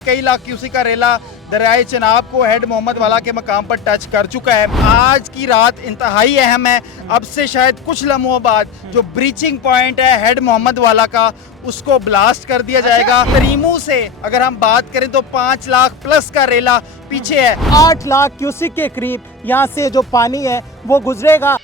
कई लाख क्यूसेक का रेला दरियाए चनाब को हेड मोहम्मद वाला के मकाम पर टच कर चुका है। आज की रात इंतहाई अहम है। अब से शायद कुछ लम्हों बाद जो ब्रीचिंग पॉइंट है हेड मोहम्मद वाला का, उसको ब्लास्ट कर दिया जाएगा। तरीमू से अगर हम बात करें तो 5 लाख प्लस का रेला पीछे है। 8 लाख क्यूसिक के करीब यहाँ से जो पानी है वो गुजरेगा।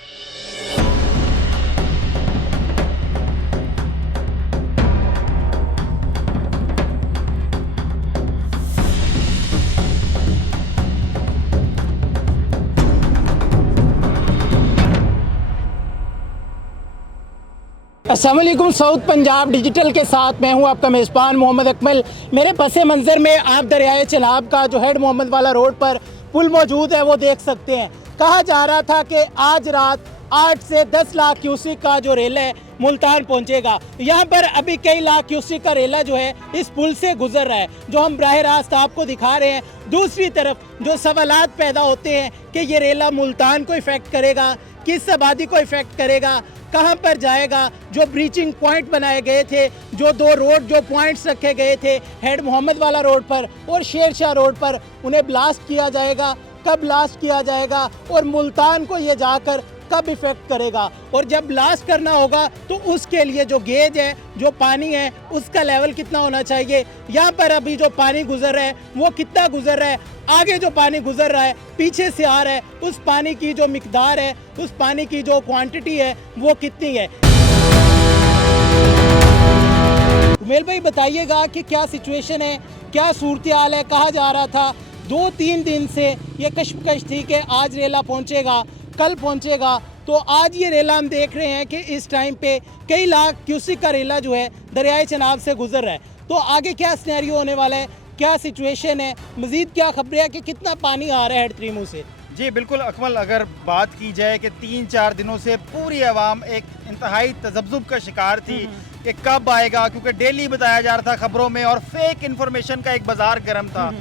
अस्सलाम वालेकुम, साउथ पंजाब डिजिटल के साथ मैं हूं आपका मेज़बान मोहम्मद अकमल। मेरे पसे मंज़र में आप दरियाए चनाब का जो हेड मोहम्मद वाला रोड पर पुल मौजूद है वो देख सकते हैं। कहा जा रहा था कि आज रात 8 से 10 लाख क्यूसिक का जो रेला है मुल्तान पहुंचेगा। यहाँ पर अभी कई लाख क्यूसिक का रेला जो है इस पुल से गुजर रहा है, जो हम बराह रास्त आपको दिखा रहे हैं। दूसरी तरफ जो सवालात पैदा होते हैं कि ये रेला मुल्तान को इफ़ेक्ट करेगा, किस आबादी को इफ़ेक्ट करेगा, कहां पर जाएगा। जो ब्रीचिंग पॉइंट बनाए गए थे, जो दो रोड जो पॉइंट्स रखे गए थे हेड मोहम्मद वाला रोड पर और शेर शाह रोड पर, उन्हें ब्लास्ट किया जाएगा। कब ब्लास्ट किया जाएगा और मुल्तान को ये जाकर कब इफेक्ट करेगा, और जब ब्लास्ट करना होगा तो उसके लिए जो गेज है, जो पानी है, उसका लेवल कितना होना चाहिए। यहाँ पर अभी जो पानी गुजर रहा है वो कितना गुजर रहा है, आगे जो पानी गुजर रहा है पीछे से आ रहा है, उस पानी की जो मिकदार है, उस पानी की जो क्वांटिटी है वो कितनी है। उमेल भाई बताइएगा कि क्या सिचुएशन है, क्या सूरत हाल है। कहा जा रहा था 2-3 दिन से ये कश्मकश थी कि आज रेला पहुंचेगा, कल पहुंचेगा, तो आज ये रेला हम देख रहे हैं कि इस टाइम पे कई लाख क्यूसिक का रेला जो है दरियाए चनाब से गुजर रहा है। तो आगे क्या सिनेरियो होने वाला है, क्या सिचुएशन है, मज़ीद क्या खबरें हैं कि कितना पानी आ रहा है हेड तरीमू से। जी बिल्कुल अकमल, अगर बात की जाए कि 3-4 दिनों से पूरी आवाम एक इंतहाई तजब्जुब का शिकार थी कि कब आएगा, क्योंकि डेली बताया जा रहा था खबरों में और फेक इन्फॉर्मेशन का एक बाजार गर्म था।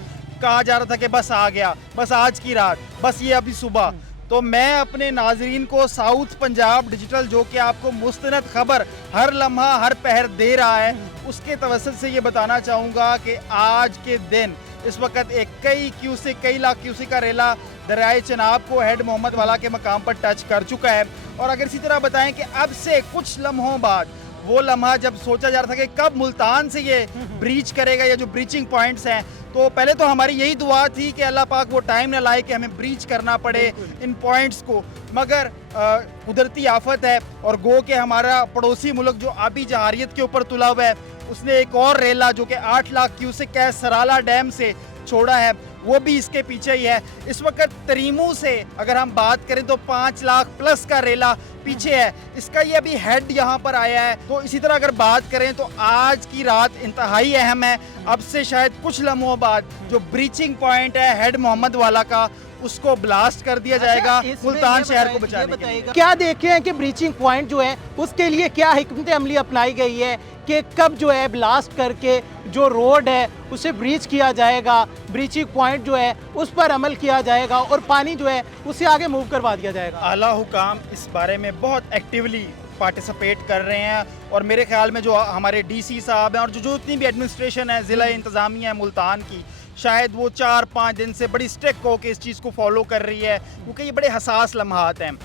कहा जा रहा था कि बस आ गया, बस आज की रात, बस ये अभी सुबह। तो मैं अपने नाजरीन को साउथ पंजाब डिजिटल, जो कि आपको मुस्तनद खबर हर लम्हा हर पहर दे रहा है, उसके तवस्सुत से ये बताना चाहूँगा कि आज के दिन इस वक्त एक कई लाख क्यूसिक का रेला दरियाए चनाब को हेड मोहम्मद वाला के मकाम पर टच कर चुका है। और अगर इसी तरह बताएं कि अब से कुछ लम्हों बाद वो लम्हा जब सोचा जा रहा था कि कब मुल्तान से ये ब्रीच करेगा, या जो ब्रीचिंग पॉइंट्स हैं, तो पहले तो हमारी यही दुआ थी कि अल्लाह पाक वो टाइम ना लाए कि हमें ब्रीच करना पड़े इन पॉइंट्स को। मगर कुदरती आफत है, और गो के हमारा पड़ोसी मुल्क जो आबी जहारियत के ऊपर तुला हुआ है, उसने एक और रेला जो कि 8 लाख क्यूसेक का सराला डैम से छोड़ा है, वो भी इसके पीछे ही है। इस वक्त तरीमू से अगर हम बात करें तो 5 लाख प्लस का रेला पीछे है, इसका ये अभी हेड यहाँ पर आया है। तो इसी तरह अगर बात करें तो आज की रात इंतहाई अहम है। अब से शायद कुछ लम्हों बाद जो ब्रीचिंग पॉइंट है हेड मोहम्मद वाला का, उसको ब्लास्ट कर दिया जाएगा मुल्तान शहर को बचाने के लिए। क्या देख रहे हैं कि ब्रीचिंग पॉइंट जो है उसके लिए क्या हिकमत अमली अपनाई गई है कि कब जो है ब्लास्ट करके जो रोड है उसे ब्रीच किया जाएगा, ब्रीचिंग पॉइंट जो है उस पर अमल किया जाएगा और पानी जो है उसे आगे मूव करवा दिया जाएगा। आला हुकाम इस बारे में बहुत एक्टिवली पार्टिसिपेट कर रहे हैं, और मेरे ख्याल में जो हमारे डीसी साहब हैं और जो इतनी भी एडमिनिस्ट्रेशन है, ज़िला इंतज़ामिया है मुल्तान की, शायद वो 4-5 दिन से बड़ी स्ट्रिक्ट होकर इस चीज़ को फॉलो कर रही है, क्योंकि ये बड़े हसास लम्हात हैं।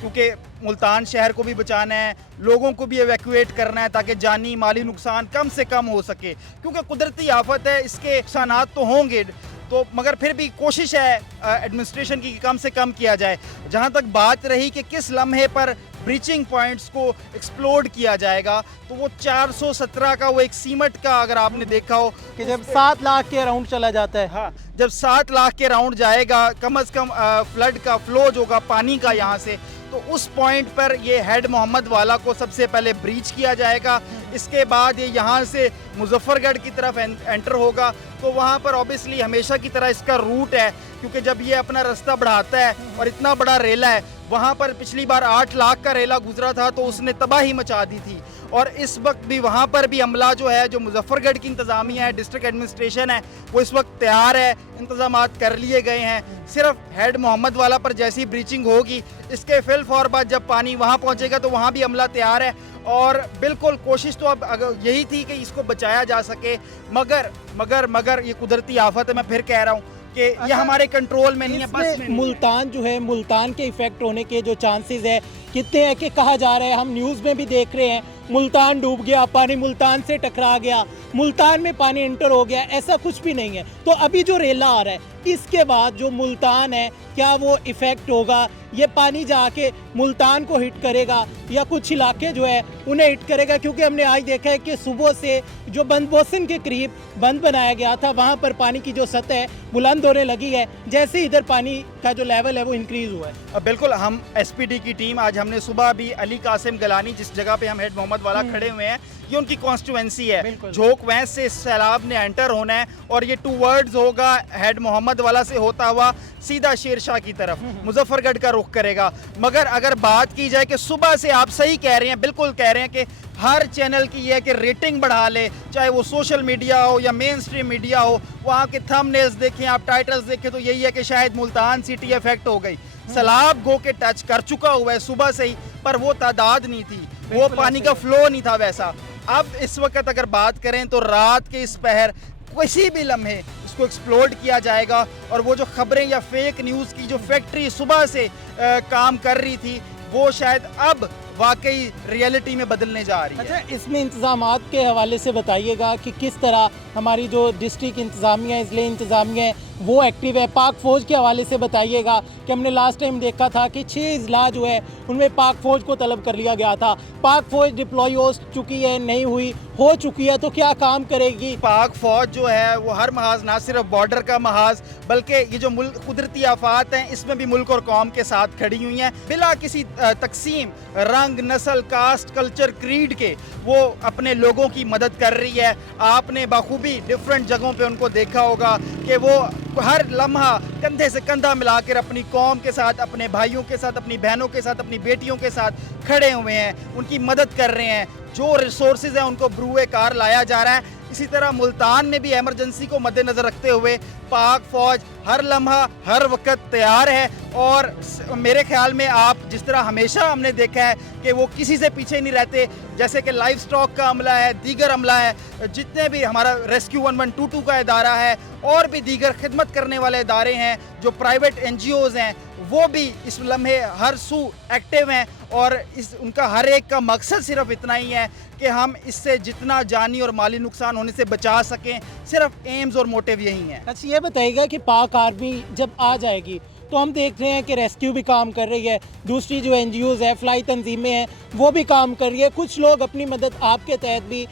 क्योंकि मुल्तान शहर को भी बचाना है, लोगों को भी एवैक्यूएट करना है ताकि जानी माली नुकसान कम से कम हो सके, क्योंकि कुदरती आफत है, इसके नुकसानात तो होंगे, तो मगर फिर भी कोशिश है एडमिनिस्ट्रेशन की कम से कम किया जाए। जहाँ तक बात रही कि किस लम्हे पर ब्रीचिंग पॉइंट्स को एक्सप्लोड किया जाएगा, तो वो 417 का वो एक सीमेंट का, अगर आपने देखा हो कि जब 7 लाख के राउंड चला जाता है, हाँ, जब 7 लाख के राउंड जाएगा, कम से कम फ्लड का फ्लो जो होगा पानी का यहाँ से, तो उस पॉइंट पर ये हेड मोहम्मद वाला को सबसे पहले ब्रीच किया जाएगा। इसके बाद ये यहाँ से मुजफ्फरगढ़ की तरफ एंटर होगा, तो वहाँ पर ऑब्वियसली हमेशा की तरह इसका रूट है, क्योंकि जब ये अपना रास्ता बढ़ाता है और इतना बड़ा रेला है, वहाँ पर पिछली बार 8 लाख का रेला गुजरा था तो उसने तबाही मचा दी थी, और इस वक्त भी वहाँ पर भी अमला जो है, जो मुजफ्फरगढ़ की इंतज़ामिया है, डिस्ट्रिक्ट एडमिनिस्ट्रेशन है, वो इस वक्त तैयार है, इंतजामात कर लिए गए हैं। सिर्फ हेड मोहम्मद वाला पर जैसी ब्रीचिंग होगी, इसके फिल फॉर बाद जब पानी वहाँ पहुँचेगा तो वहाँ भी अमला तैयार है और बिल्कुल कोशिश तो अब अगर यही थी कि इसको बचाया जा सके, मगर ये कुदरती आफत है। मैं फिर कह रहा हूँ कि ये हमारे कंट्रोल में नहीं है। बस इसमें मुल्तान जो है, मुल्तान के इफेक्ट होने के जो चांसेस है कितने हैं कि कहा जा रहा है, हम न्यूज़ में भी देख रहे हैं, मुल्तान डूब गया, पानी मुल्तान से टकरा गया, मुल्तान में पानी इंटर हो गया, ऐसा कुछ भी नहीं है। तो अभी जो रेला आ रहा है इसके बाद जो मुल्तान है क्या वो इफ़ेक्ट होगा, ये पानी जाके मुल्तान को हिट करेगा या कुछ इलाके जो है उन्हें हिट करेगा? क्योंकि हमने आज देखा है कि सुबह से जो बंद बोसन के करीब बंद बनाया गया था वहाँ पर पानी की जो सतह बुलंद होने लगी है, जैसे इधर पानी का जो लेवल है वो इंक्रीज़ हुआ है। बिल्कुल, हम एसपीडी की टीम आज हमने सुबह भी अली कासिम गलानी जिस जगह पे हम हेड मोहम्मद वाला खड़े हुए हैं, ये उनकी कॉन्स्टिट्यूएंसी है। झोंक वैंस से सैलाब ने एंटर होना है और ये टूवर्ड्स होगा हेड मोहम्मद वाला से होता हुआ सीधा शेरशाह की तरफ मुजफ्फरगढ़ का रुख करेगा। मगर अगर बात की जाए कि सुबह से, आप सही कह रहे हैं, बिल्कुल कह रहे हैं कि हर चैनल की ये है कि रेटिंग बढ़ा ले, चाहे वो सोशल मीडिया हो या मेन स्ट्रीम मीडिया हो, वहाँ के थंबनेल्स देखें, आप टाइटल्स देखें तो यही है कि शायद मुल्तान सिटी इफेक्ट हो गई। सैलाब गो के टच कर चुका हुआ है सुबह से ही, पर वो तादाद नहीं थी, वो पानी का फ्लो नहीं था वैसा। अब इस वक्त अगर बात करें तो रात के इस पहर किसी भी लम्हे इसको एक्सप्लोड किया जाएगा और वो जो खबरें या फेक न्यूज़ की जो फैक्ट्री सुबह से काम कर रही थी वो शायद अब वाकई रियलिटी में बदलने जा रही है। अच्छा, इसमें इंतजामात के हवाले से बताइएगा कि किस तरह हमारी जो डिस्ट्रिक्ट इंतज़ामिया है, ज़िले इंतज़ामिया है, वो एक्टिव है। पाक फ़ौज के हवाले से बताइएगा कि हमने लास्ट टाइम देखा था कि 6 अजला जो है उनमें पाक फ़ौज को तलब कर लिया गया था। पाक फ़ौज डिप्लॉय हो चुकी है, नहीं हुई, हो चुकी है, तो क्या काम करेगी? पाक फ़ौज जो है वो हर महाज, ना सिर्फ बॉर्डर का महाज बल्कि ये जो मुल्क कुदरती आफात हैं इसमें भी मुल्क और कौम के साथ खड़ी हुई हैं, बिला किसी तकसीम, रंग, नस्ल, कास्ट, कल्चर, क्रीड के वो अपने लोगों की मदद कर रही है। आपने बाखूबी डिफरेंट जगहों पे उनको देखा होगा कि वो हर लम्हा कंधे से कंधा मिलाकर अपनी कौम के साथ, अपने भाइयों के साथ, अपनी बहनों के साथ, अपनी बेटियों के साथ खड़े हुए हैं, उनकी मदद कर रहे हैं। जो रिसोर्सेज हैं उनको ब्रूए कार लाया जा रहा है। इसी तरह मुल्तान में भी इमरजेंसी को मद्देनज़र रखते हुए पाक फ़ौज हर लम्हा हर वक्त तैयार है और मेरे ख्याल में आप जिस तरह हमेशा हमने देखा है कि वो किसी से पीछे नहीं रहते, जैसे कि लाइफ स्टॉक का अमला है, दीगर अमला है, जितने भी हमारा रेस्क्यू 1122 का इदारा है और भी दीगर खिदमत करने वाले इदारे हैं, जो प्राइवेट NGOs हैं, वो भी इस लम्हे हर सू एक्टिव हैं और उनका हर एक का मकसद सिर्फ इतना ही है कि हम इससे जितना जानी और माली नुकसान होने से बचा सकें। सिर्फ एम्स और मोटिव यही है। अच्छा, ये बताइएगा कि पाक आर्मी जब आ जाएगी तो हम देख रहे हैं कि रेस्क्यू भी काम कर रही है, दूसरी जो NGOs है, फ्लाई तंजीमें हैं, वो भी काम कर रही है, कुछ लोग अपनी मदद आपके तहत भी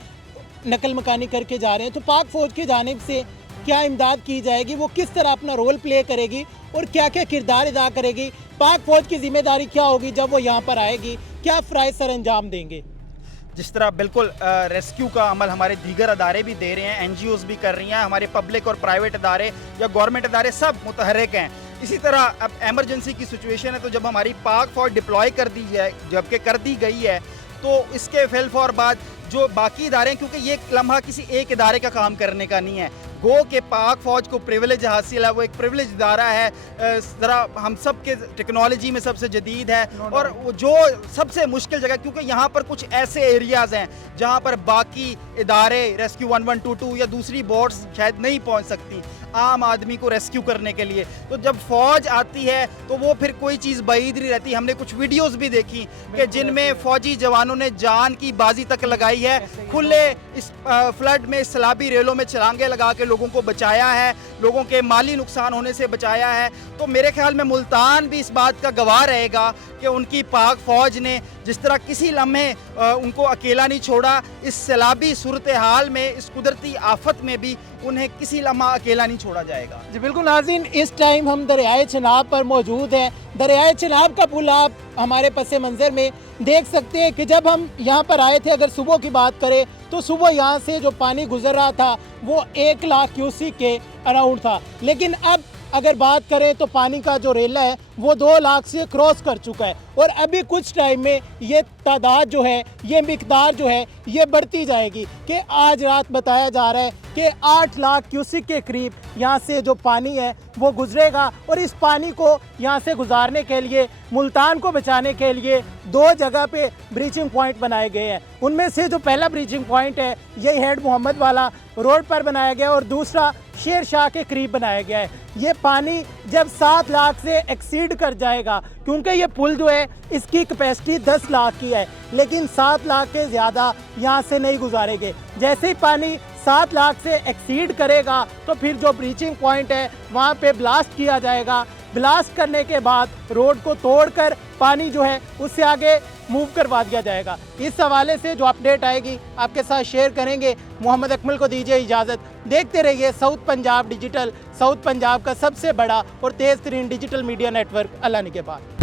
नकल मकानी करके जा रहे हैं। तो पाक फ़ौज की जानिब से क्या इमदाद की जाएगी, वो किस तरह अपना रोल प्ले करेगी और क्या क्या किरदार अदा करेगी? पाक फ़ौज की जिम्मेदारी क्या होगी जब वो यहाँ पर आएगी, क्या फ़राइज़ सर अंजाम देंगे? जिस तरह बिल्कुल रेस्क्यू का अमल हमारे दीगर अदारे भी दे रहे हैं, NGOs भी कर रही हैं, हमारे पब्लिक और प्राइवेट अदारे या गवर्नमेंट अदारे सब मुतहरिक हैं। इसी तरह अब एमरजेंसी की सिचुएशन है तो जब हमारी पाक फ़ौज डिप्लॉय कर दी जाए, जबकि कर दी गई है, तो इसके फिल फॉर बाद जो बाकी इदारे हैं, क्योंकि ये लम्हा किसी एक इदारे का काम करने का नहीं है, गो के पाक फ़ौज को प्रिविलेज हासिल है, वो एक प्रिविलेज इदारा है, ज़रा हम सब के टेक्नोलॉजी में सबसे जदीद है और जो सबसे मुश्किल जगह, क्योंकि यहाँ पर कुछ ऐसे एरियाज़ हैं जहाँ पर बाकी इदारे रेस्क्यू 1122 या दूसरी बोट्स शायद नहीं पहुँच सकती आम आदमी को रेस्क्यू करने के लिए। तो जब फ़ौज आती है तो वो फिर कोई चीज़ बाईद नहीं रहती। हमने कुछ वीडियोस भी देखी कि जिनमें फ़ौजी जवानों ने जान की बाजी तक लगाई है, खुले इस फ्लड में सैलाबी रेलों में छलांगे लगा के लोगों को बचाया है, लोगों के माली नुकसान होने से बचाया है। तो मेरे ख्याल में मुल्तान भी इस बात का गवाह रहेगा कि उनकी पाक फ़ौज ने जिस तरह किसी लम्हे उनको अकेला नहीं छोड़ा, इस सैलाबी सूरत हाल में, इस कुदरती आफत में भी उन्हें किसी लम्हा अकेला नहीं छोड़ा जाएगा। जी बिल्कुल नाज़रीन, इस टाइम हम दरियाए चिनाब पर मौजूद हैं। दरियाए चिनाब का पुल आप हमारे पसे मंज़र में देख सकते हैं कि जब हम यहाँ पर आए थे, अगर सुबह की बात करें तो सुबह यहाँ से जो पानी गुजर रहा था वो 1 लाख क्यूसेक के अराउंड था, लेकिन अब अगर बात करें तो पानी का जो रेला है वो 2 लाख से क्रॉस कर चुका है और अभी कुछ टाइम में ये तादाद जो है, ये मिकदार जो है, ये बढ़ती जाएगी कि आज रात बताया जा रहा है कि 8 लाख क्यूसिक के करीब यहाँ से जो पानी है वो गुजरेगा। और इस पानी को यहाँ से गुजारने के लिए, मुल्तान को बचाने के लिए 2 जगह पे ब्रीचिंग पॉइंट बनाए गए हैं। उनमें से जो पहला ब्रीचिंग पॉइंट है ये हेड मोहम्मद वाला रोड पर बनाया गया और दूसरा शेर शाह के करीब बनाया गया है। ये पानी जब 7 लाख से एक्सीड कर जाएगा, क्योंकि ये पुल जो है इसकी कैपेसिटी 10 लाख की है, लेकिन 7 लाख के ज़्यादा यहाँ से नहीं गुजारेंगे। जैसे ही पानी 7 लाख से एक्सीड करेगा तो फिर जो ब्रीचिंग पॉइंट है वहाँ पे ब्लास्ट किया जाएगा। ब्लास्ट करने के बाद रोड को तोड़कर पानी जो है उससे आगे मूव करवा दिया जाएगा। इस हवाले से जो अपडेट आएगी आपके साथ शेयर करेंगे। मोहम्मद अकमल को दीजिए इजाज़त। देखते रहिए south Punjab digital, south Punjab का सबसे बड़ा और तेज़ तरीन डिजिटल मीडिया नेटवर्क अल्लाह के बाद।